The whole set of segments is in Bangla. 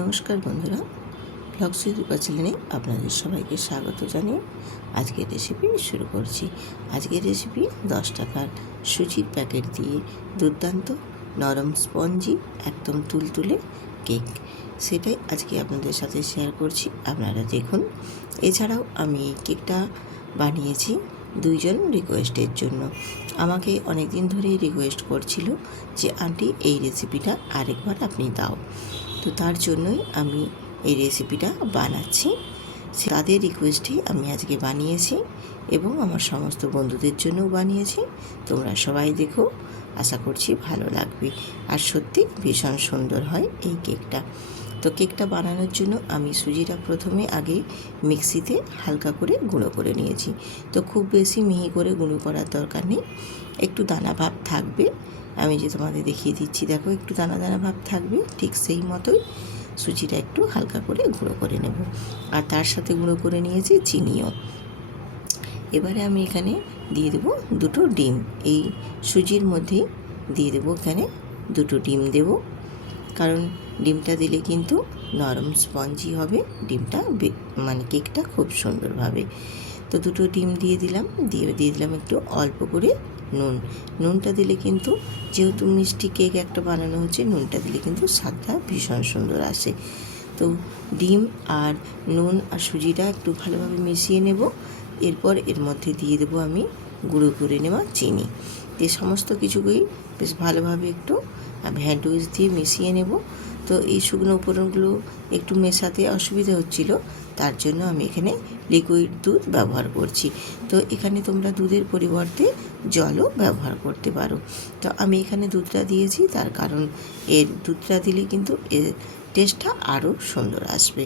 নমস্কার বন্ধুরা, ব্লগস উইথ রূপা চ্যানেলে আপনাদের সবাইকে স্বাগত জানিয়ে আজকের রেসিপি শুরু করছি। আজকের রেসিপি 10 টাকার সুজির প্যাকেট দিয়ে দুর্দান্ত নরম স্পঞ্জি একদম তুলতুলে কেক, সেটাই আজকে আপনাদের সাথে শেয়ার করছি। আপনারা দেখুন। এছাড়াও আমি এই কেকটা বানিয়েছি দুইজন রিকোয়েস্টের জন্য। আমাকে অনেক দিন ধরেই রিকোয়েস্ট করছিল যে আন্টি এই রেসিপিটা আরেকবার আপনি দাও। তো তার জন্যই আমি এই রেসিপিটা বানাচ্ছি। তাদের রিকোয়েস্টেই আমি আজকে বানিয়েছি এবং আমার সমস্ত বন্ধুদের জন্যও বানিয়েছি। তোমরা সবাই দেখো, আশা করছি ভালো লাগবে। আর সত্যি ভীষণ সুন্দর হয় এই কেকটা। তো কেকটা বানানোর জন্য আমি সুজিটা প্রথমে আগে মিক্সিতে হালকা করে গুঁড়ো করে নিয়েছি। তো খুব বেশি মিহি করে গুঁড়ো করার দরকার নেই, একটু দানা ভাব থাকবে। আমি যে তোমাদের দেখিয়ে দিচ্ছি, দেখো একটু দানা দানা ভাব থাকবে, ঠিক সেই মতোই সুজিটা একটু হালকা করে গুঁড়ো করে নেব। আর তার সাথে গুঁড়ো করে নিয়েছি চিনিও। এবারে আমি এখানে দিয়ে দেবো 2টো ডিম। এই সুজির মধ্যে দিয়ে দেবো এখানে 2টো ডিম দেব, কারণ ডিমটা দিলে কিন্তু নরম স্পঞ্জি হবে ডিমটা, মানে কেকটা খুব সুন্দরভাবে। তো 2টো ডিম দিয়ে দিলাম একটু অল্প করে নুনটা দিলে কিন্তু, যেহেতু মিষ্টি কেক একটা বানানো হচ্ছে, নুনটা দিলে কিন্তু স্বাদটা ভীষণ সুন্দর আসে। তো ডিম আর নুন আর সুজিটা একটু ভালোভাবে মিশিয়ে নেব। এরপর এর মধ্যে দিয়ে দেবো আমি গুঁড়ো করে নেওয়া চিনি। এই সমস্ত কিছুকেই বেশ ভালোভাবে একটু হ্যান্ড উইচ দিয়ে মিশিয়ে নেব। তো এই শুকনো উপকরণগুলো একটু মেশাতে অসুবিধা হচ্ছিল, তার জন্য আমি এখানে লিকুইড দুধ ব্যবহার করছি। তো এখানে তোমরা দুধের পরিবর্তে জলও ব্যবহার করতে পারো। তো আমি এখানে দুধটা দিয়েছি, তার কারণ এর দুধটা দিলে কিন্তু এর টেস্টটা আরও সুন্দর আসবে।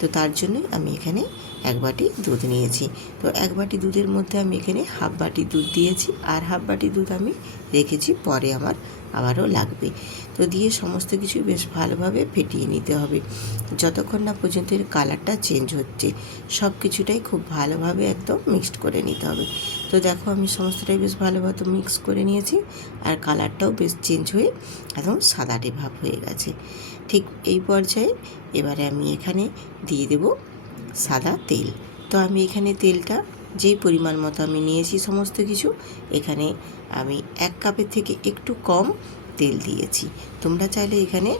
তো তার জন্যই আমি এখানে 1 বাটি দুধ নিয়েছি। তো 1 বাটি দুধের মধ্যে আমি এখানে হাফ বাটি দুধ দিয়েছি, আর হাফ বাটি দুধ আমি রেখেছি, পরে আমার আবারও লাগবে। তো দিয়ে সমস্ত কিছু বেশ ভালোভাবে ফেটিয়ে নিতে হবে যতক্ষণ না পর্যন্ত এর কালারটা চেঞ্জ হচ্ছে। সব কিছুটাই খুব ভালোভাবে একদম মিক্সড করে নিতে হবে। তো দেখো আমি সমস্তটাই বেশ ভালোভাবে মিক্স করে নিয়েছি, আর কালারটাও বেশ চেঞ্জ হয়ে একদম সাদাটে ভাব হয়ে গেছে। ঠিক এই পর্যায়ে এবারে আমি এখানে দিয়ে দেব সাদা তেল। তো আমি এখানে তেলটা যেই পরিমাণ মতো আমি নিয়েছি সমস্ত কিছু, এখানে আমি 1 কাপের থেকে একটু কম তেল দিয়েছি। তোমরা চাইলে এখানে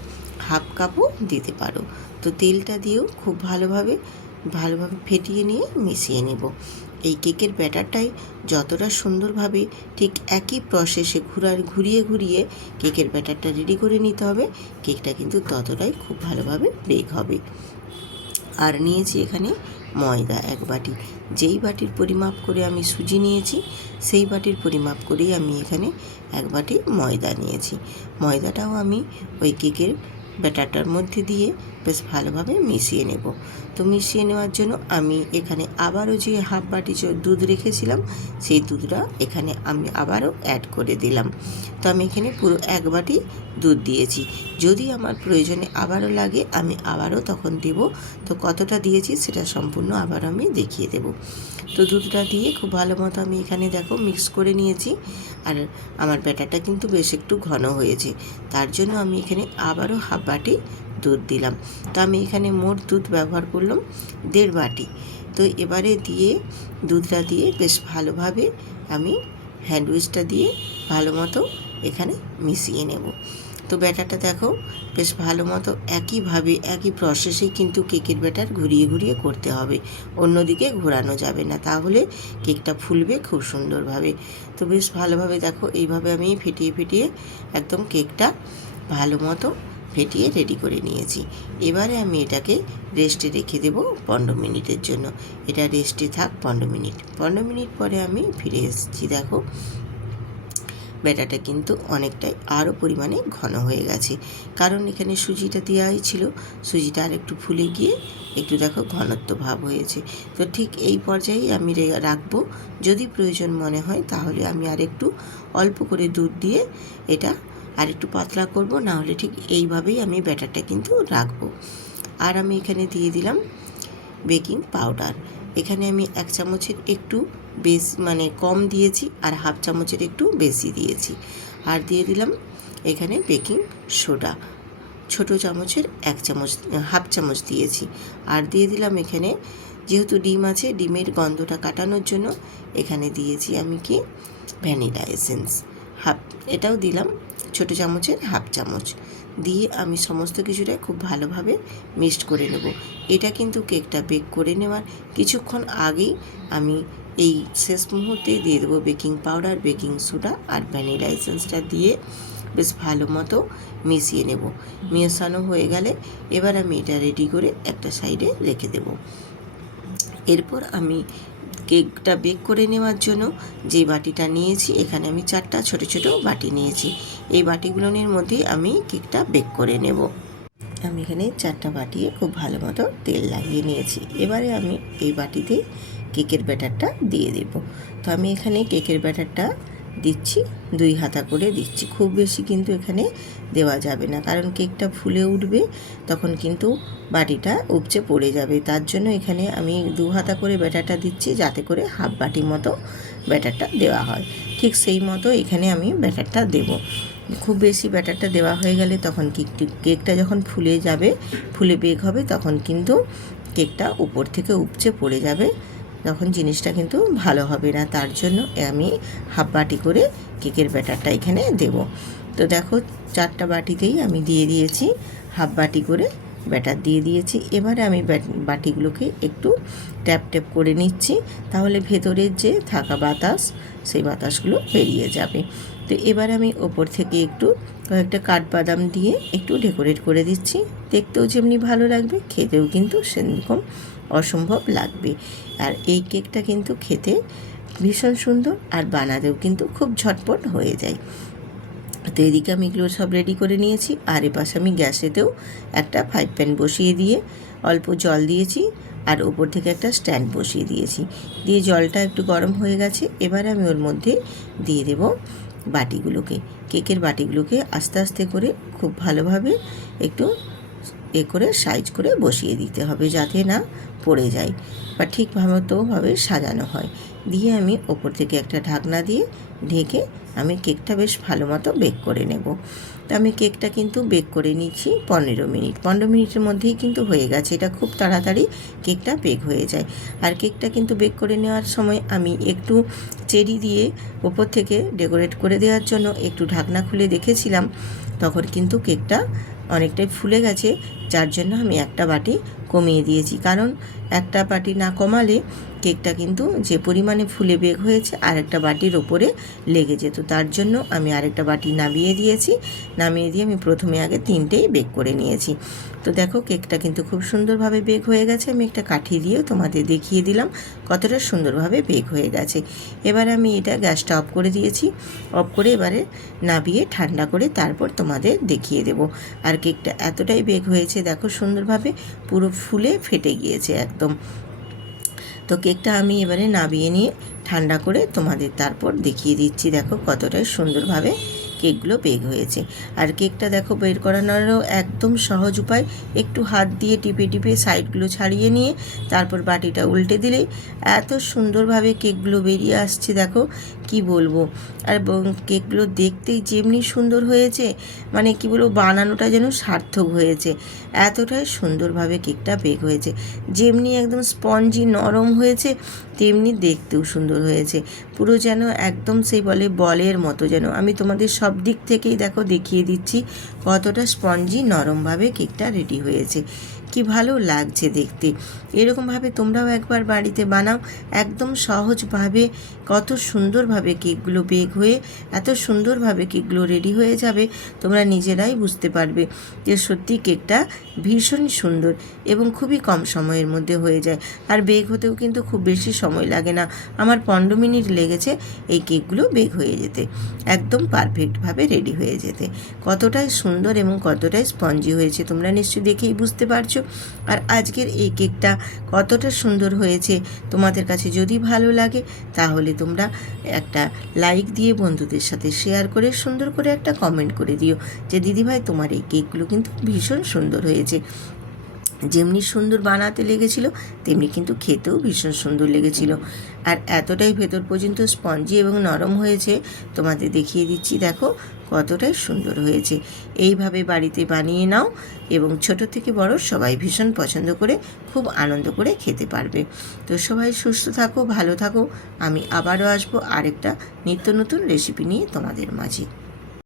হাফ কাপও দিতে পারো। তো তেলটা দিয়েও খুব ভালোভাবে ফেটিয়ে নিয়ে মিশিয়ে নেব। এই কেকের ব্যাটারটাই যতটা সুন্দরভাবে, ঠিক একই প্রসেসে ঘুরিয়ে কেকের ব্যাটারটা রেডি করে নিতে হবে, কেকটা কিন্তু ততটাই খুব ভালোভাবে বেক হবে। আর নিয়েছি এখানে ময়দা 1 বাটি। যেই বাটির পরিমাপ করে আমি সুজি নিয়েছি, সেই বাটির পরিমাপ করেই আমি এখানে 1 বাটি ময়দা নিয়েছি। ময়দাটাও আমি ওই কেকের ব্যাটারটার মধ্যে দিয়ে বেশ ভালোভাবে মিশিয়ে নেব। তো মিশিয়ে নেওয়ার জন্য আমি এখানে আবারও যে হাফ বাটি দুধ রেখেছিলাম, সেই দুধটা এখানে আমি আবারও অ্যাড করে দিলাম। তো আমি এখানে পুরো 1 বাটি দুধ দিয়েছি। যদি আমার প্রয়োজনে আবারও লাগে আমি আবারও তখন দেব। তো কতটা দিয়েছি সেটা সম্পূর্ণ আবার আমি দেখিয়ে দেব। তো দুধটা দিয়ে খুব ভালো মতো আমি এখানে দেখো মিক্স করে নিয়েছি। আর আমার ব্যাটারটা কিন্তু বেশ একটু ঘন হয়েছে, তার জন্য আমি এখানে আবারও হাফ বাটি দুধ দিলাম। তো আমি এখানে মোট দুধ ব্যবহার করলাম 1.5 বাটি। তো এবারে দুধটা দিয়ে বেশ ভালোভাবে আমি হ্যান্ড উইচটা দিয়ে ভালো মতো এখানে মিশিয়ে নেব। তো ব্যাটারটা দেখো বেশ ভালো মতো একই প্রসেসেই কিন্তু কেকের ব্যাটার ঘুরিয়ে করতে হবে, অন্যদিকে ঘোরানো যাবে না, তাহলে কেকটা ফুলবে খুব সুন্দরভাবে। তো বেশ ভালোভাবে দেখো এইভাবে আমি ফেটিয়ে একদম কেকটা ভালো মতো ফেটিয়ে রেডি করে নিয়েছি। এবারে আমি এটাকে রেস্টে রেখে দেব 15 মিনিটের জন্য। এটা রেস্টে থাক 15 মিনিট পরে আমি ফিরে এসেছি। দেখো ব্যাটারটা কিন্তু অনেকটাই আরও পরিমাণে ঘন হয়ে গেছে, কারণ এখানে সুজিটা দেওয়াই ছিল। সুজিটা আর একটু ফুলে গিয়ে একটু দেখো ঘনত্ব ভাব হয়েছে। তো ঠিক এই পর্যায়ে আমি রাখবো। যদি প্রয়োজন মনে হয় তাহলে আমি আরেকটু অল্প করে দুধ দিয়ে এটা আরেকটু পাতলা করব, না হলে ঠিক এইভাবেই আমি ব্যাটারটা কিন্তু রাখবো। আর আমি এখানে দিয়ে দিলাম বেকিং পাউডার। এখানে আমি 1 চামচের একটু বেশি, মানে কম দিয়েছি, আর হাফ চামচের একটু বেশি দিয়েছি। আর দিয়ে দিলাম এখানে বেকিং সোডা ছোটো চামচের 1 চামচ, হাফ চামচ দিয়েছি। আর দিয়ে দিলাম এখানে, যেহেতু ডিম আছে, ডিমের গন্ধটা কাটানোর জন্য এখানে দিয়েছি আমি কি ভ্যানিলা এসেন্স এটাও দিলাম ছোটো চামচের হাফ চামচ। দিয়ে আমি সমস্ত কিছুটা খুব ভালোভাবে মিক্সড করে নেব। এটা কিন্তু কেকটা বেক করে নেওয়ার কিছুক্ষণ আগেই আমি এই শেষ মুহূর্তে দিয়ে দেবো বেকিং পাউডার, বেকিং সোডা আর ভ্যানিলা এসেন্সটা দিয়ে বেশ ভালো মতো মিশিয়ে নেব। মেশানো হয়ে গেলে এবার আমি এটা রেডি করে একটা সাইডে রেখে দেব। এরপর আমি কেকটা বেক করে নেওয়ার জন্য যে বাটিটা নিয়েছি, এখানে আমি 4টা ছোট ছোট বাটি নিয়েছি। এই বাটিগুলোর মধ্যে আমি কেকটা বেক করে নেব। আমি এখানে 4টা বাটিয়ে খুব ভালো মতো তেল লাগিয়ে নিয়েছি। এবারে আমি এই বাটিতে কেকের ব্যাটারটা দিয়ে দেব। তো আমি এখানে কেকের ব্যাটারটা দিচ্ছি 2 হাতা করে দিচ্ছি। খুব বেশি কিন্তু এখানে দেওয়া যাবে না, কারণ কেকটা ফুলে উঠবে, তখন কিন্তু বাটিটা উপচে পড়ে যাবে। তার জন্য এখানে আমি 2 হাতা করে ব্যাটারটা দিচ্ছি, যাতে করে হাফ বাটি মতো ব্যাটারটা দেওয়া হয়। ঠিক সেই মতো এখানে আমি ব্যাটারটা দেব। খুব বেশি ব্যাটারটা দেওয়া হয়ে গেলে তখন কেকটা যখন ফুলে যাবে, ফুলে বেক হবে, তখন কিন্তু কেকটা উপর থেকে উপচে পড়ে যাবে, তখন জিনিসটা কিন্তু ভালো হবে না। তার জন্য আমি হাফ বাটি করে কেকের ব্যাটারটা এখানে দেব। তো দেখো 4টা বাটিতেই আমি দিয়ে দিয়েছি হাফ বাটি করে ব্যাটার দিয়ে দিয়েছি। এবারে আমি বাটিগুলোকে একটু ট্যাপ ট্যাপ করে নিচ্ছি, তাহলে ভেতরের যে থাকা বাতাস, সেই বাতাসগুলো বেরিয়ে যাবে। তো এবার আমি ওপর থেকে একটু কয়েকটা কাঠবাদাম দিয়ে একটু ডেকোরেট করে দিচ্ছি। দেখতেও যেমনি ভালো লাগবে, খেতেও কিন্তু সেরকম অসম্ভব লাগবে। আর এই কেকটা কিন্তু খেতে ভীষণ সুন্দর, আর বানাতেও কিন্তু খুব ঝটপট হয়ে যায়। তো এদিকে আমি এগুলো সব রেডি করে নিয়েছি। আর এপাশে আমি গ্যাসেতেও একটা ফ্রাই প্যান বসিয়ে দিয়ে অল্প জল দিয়েছি, আর ওপর থেকে একটা স্ট্যান্ড বসিয়ে দিয়েছি। দিয়ে জলটা একটু গরম হয়ে গেছে। এবারে আমি ওর মধ্যে দিয়ে দেব বাটিগুলোকে, কেকের বাটিগুলোকে আস্তে আস্তে করে খুব ভালোভাবে একটু করে সাইজ করে বসিয়ে দিতে হবে, যাতে না পড়ে যায় বা ঠিক মতোভাবে সাজানো হয়। দিয়ে আমি ওপর থেকে একটা ঢাকনা দিয়ে ঢেকে আমি কেকটা বেশ ভালো মতো বেক করে নেব। তো আমি কেকটা কিন্তু বেক করে নিচ্ছি 15 মিনিট। 15 মিনিটের মধ্যেই কিন্তু হয়ে গেছে। এটা খুব তাড়াতাড়ি কেকটা বেক হয়ে যায়। আর কেকটা কিন্তু বেক করে নেওয়ার সময় আমি একটু চেরি দিয়ে ওপর থেকে ডেকোরেট করে দেওয়ার জন্য একটু ঢাকনা খুলে দেখেছিলাম, তখন কিন্তু কেকটা অনেকটাই ফুলে গেছে, যার জন্য আমি একটা বাটি কমিয়ে দিয়েছি। কারণ একটা বাটি না কমালে কেকটা কিন্তু যে পরিমাণে ফুলে বেক হয়েছে আর একটা বাটির ওপরে লেগে যেত। তার জন্য আমি আরেকটা বাটি নামিয়ে দিয়েছি। নামিয়ে দিয়ে আমি প্রথমে আগে 3টেই বেক করে নিয়েছি। তো দেখো কেকটা কিন্তু খুব সুন্দরভাবে বেক হয়ে গেছে। আমি একটা কাঠি দিয়েও তোমাদের দেখিয়ে দিলাম কতটা সুন্দরভাবে বেক হয়ে গেছে। এবার আমি এটা গ্যাসটা অফ করে দিয়েছি। অফ করে এবারে নামিয়ে ঠান্ডা করে তারপর তোমাদের দেখিয়ে দেব। আর কেকটা এতটাই বেক হয়েছে, দেখো সুন্দরভাবে পুরো ফুলে ফেটে গিয়েছে একদম। তো কেকটা আমি এবারে নামিয়ে নিয়ে ঠান্ডা করে তোমাদের তারপর দেখিয়ে দিচ্ছি। দেখো কতটাই সুন্দরভাবে কেকগুলো বেক হয়েছে। আর কেকটা দেখো বের করানোরও একদম সহজ উপায়। একটু হাত দিয়ে টিপে টিপে সাইডগুলো ছাড়িয়ে নিয়ে তারপর বাটিটা উল্টে দিলেই এত সুন্দরভাবে কেকগুলো বেরিয়ে আসছে। দেখো কি বলবো। আর কেকগুলো দেখতেই যেমনি সুন্দর হয়েছে, মানে কি বলবো, বানানোটা যেন সার্থক হয়েছে। এতটাই সুন্দরভাবে কেকটা বেক হয়েছে। যেমনি একদম স্পঞ্জি নরম হয়েছে, তেমনি দেখতেও সুন্দর হয়েছে। পুরো যেন একদম সেই বলের মতো। যেন আমি তোমাদের সব দিক থেকেই দেখো দেখিয়ে দিচ্ছি কতটা স্পঞ্জি নরমভাবে কেকটা রেডি হয়েছে। কি ভালো লাগছে দেখতে। এরকমভাবে তোমরাও একবার বাড়িতে বানাও, একদম সহজভাবে কত সুন্দরভাবে কেকগুলো বেক হয়ে এত সুন্দরভাবে কেকগুলো রেডি হয়ে যাবে, তোমরা নিজেরাই বুঝতে পারবে যে সত্যি কেকটা ভীষণ সুন্দর এবং খুবই কম সময়ের মধ্যে হয়ে যায়। আর বেক হতেও কিন্তু খুব বেশি সময় লাগে না। আমার 15 মিনিট লেগেছে এই কেকগুলো বেক হয়ে যেতে, একদম পারফেক্টভাবে রেডি হয়ে যেতে। কতটাই সুন্দর এবং কতটাই স্পঞ্জি হয়েছে তোমরা নিশ্চয়ই দেখেই বুঝতে পারছো। আর আজকের এই কেকটা কতটা সুন্দর হয়েছে তোমাদের কাছে যদি ভালো লাগে, তাহলে তোমরা একটা লাইক দিয়ে বন্ধুদের সাথে শেয়ার করে সুন্দর করে একটা কমেন্ট করে দিও যে দিদিভাই তোমার এই কেকগুলো কিন্তু ভীষণ সুন্দর হয়েছে। যেমনি সুন্দর বানাতে লেগেছিল তেমনি কিন্তু খেতেও ভীষণ সুন্দর লেগেছিল। আর এতটাই ভেতর পর্যন্ত স্পঞ্জি এবং নরম হয়েছে, তোমাদের দেখিয়ে দিচ্ছি। দেখো কতটাই সুন্দর হয়েছে। এইভাবে বাড়িতে বানিয়ে নাও এবং ছোট থেকে বড় সবাই ভীষণ পছন্দ করে খুব আনন্দ করে খেতে পারবে। তো সবাই সুস্থ থাকো, ভালো থাকো। আমি আবারও আসবো আরেকটা নিত্য নতুন রেসিপি নিয়ে তোমাদের মাঝে।